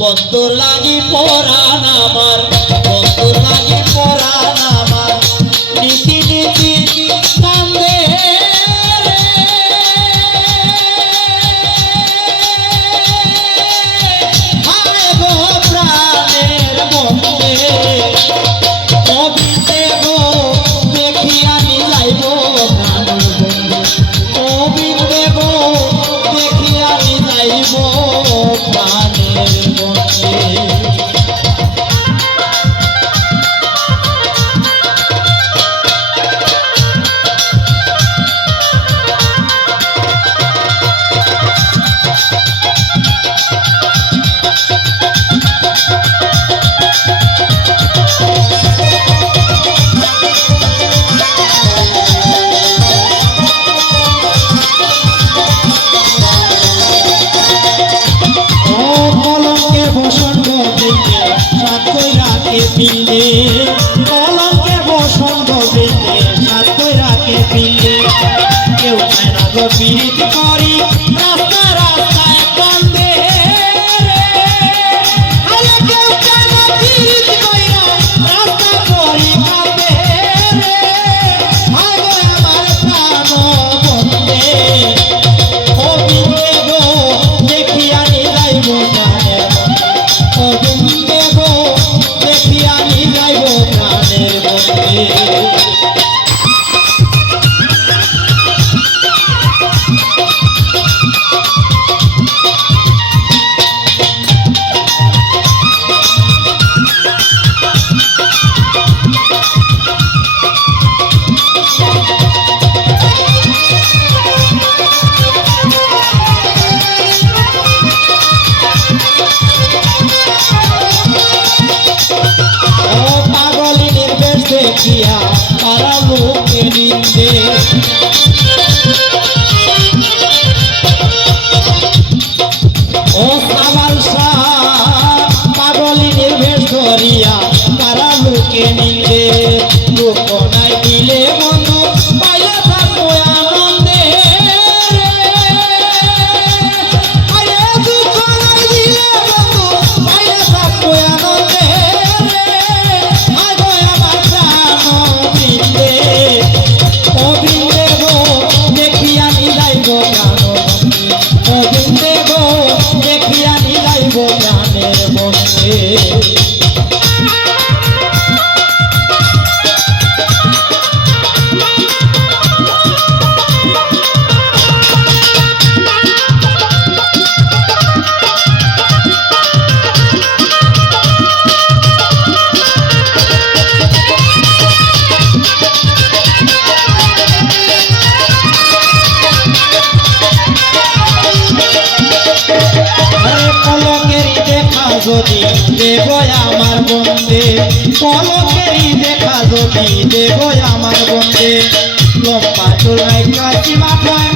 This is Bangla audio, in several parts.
বন্ধুর লাগি পরাণ আমার, বন্ধুর লাগি পরাণ আমার, নীতি নীতি কান্দে হায় গো প্রাণের বন্ধে, কবিতে গো দেখিয়া নিলাইব প্রাণের বন্ধে, কবিতে গো দেখিয়া নিলাইব প্রাণের বন্ধে। পিলে কলঙ্কে বসন্ত বেঁধে সাত কইরাকে পিলে, কেউ চায় না গো পিরিত করি রাস্তা রাস্তায় কান্দে, আরে কেউ চায় না পিরিত কইরা রাস্তা করি কান্দে, আয় গো আমার প্রাণ বন্ধে, গোবিন্দে গো দেখিয়া নিলাইব প্রাণের বন্ধে, গোবিন্দে গো দেখিয়া নিলাইব প্রাণের বন্ধে। দেখিয়া তারা লোকে নিন্দে, ও সাবালসা পাগলিনীর বেশ ধরিয়া তারা লোকে নিন্দে, লোক নাই দিলে বন্ধু পাইলে থাকবো আনন্দে, আরে দুঃখ নাই দিলে বন্ধু পাইলে থাকবো আনন্দে, গোবিন্দে গো দেখিয়া নিলাইব প্রাণের বন্ধে। যদি দেব আমার বন্ধে, পলকেরই দেখা যদি দেব আমার বন্ধে, লম্বা চুলাই কাশি মাথায়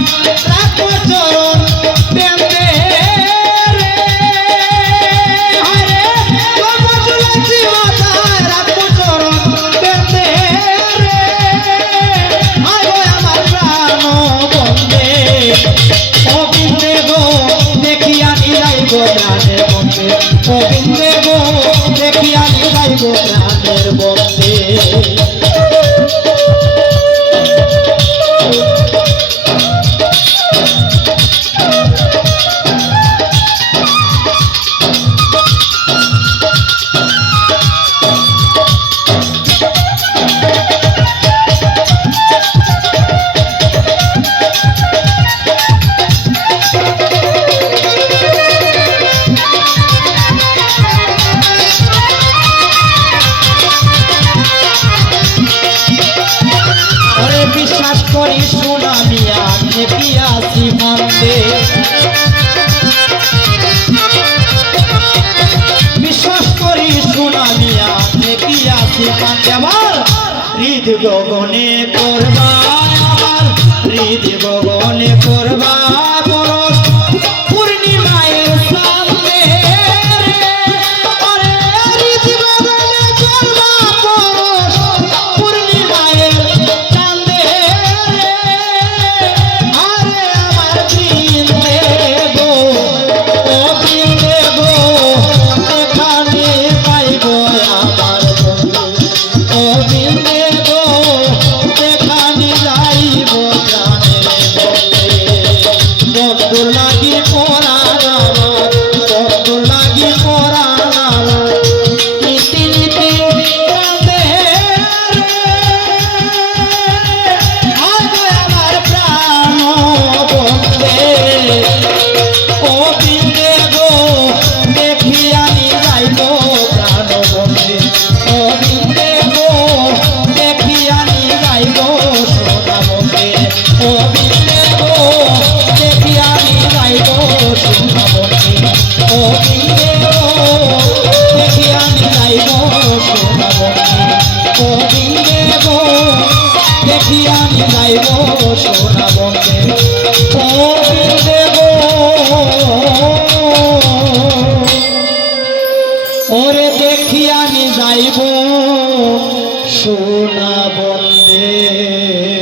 রাখো চরণ বেঁধে, লম্বা চুলাই মাথায় রাখো চরণ বেঁধে, আমার প্রাণ বন্ধে, গোবিন্দে গো দেখিয়া নিলাইব প্রাণের বন্ধে, গোবিন্দে গো দেখিয়া নিলাইব প্রাণের বন্ধে। করি সুনামিয়া দেখিয়াছি মন্দে, বিশ্বাস করি সুনামিয়া দেখিয়াছি মন্দে, আমার হৃদ গগনে করবা, আমার হৃদ গগনে করবা পরশ পূর্ণিমায়ের সামনে, আরে হৃদ গগনে করবা পরশ পূর্ণিমায়ের চাঁদে, আরে আমার বৃন্দে গো, ও বৃন্দে গো দেব দেখি আমি যাইব সোনা বন্ধে কদিন দেব দেখি আমি যাইব সোনা বন্ধে কদিন দেব ওরে দেখি আমি যাইব সোনা বন্ধে।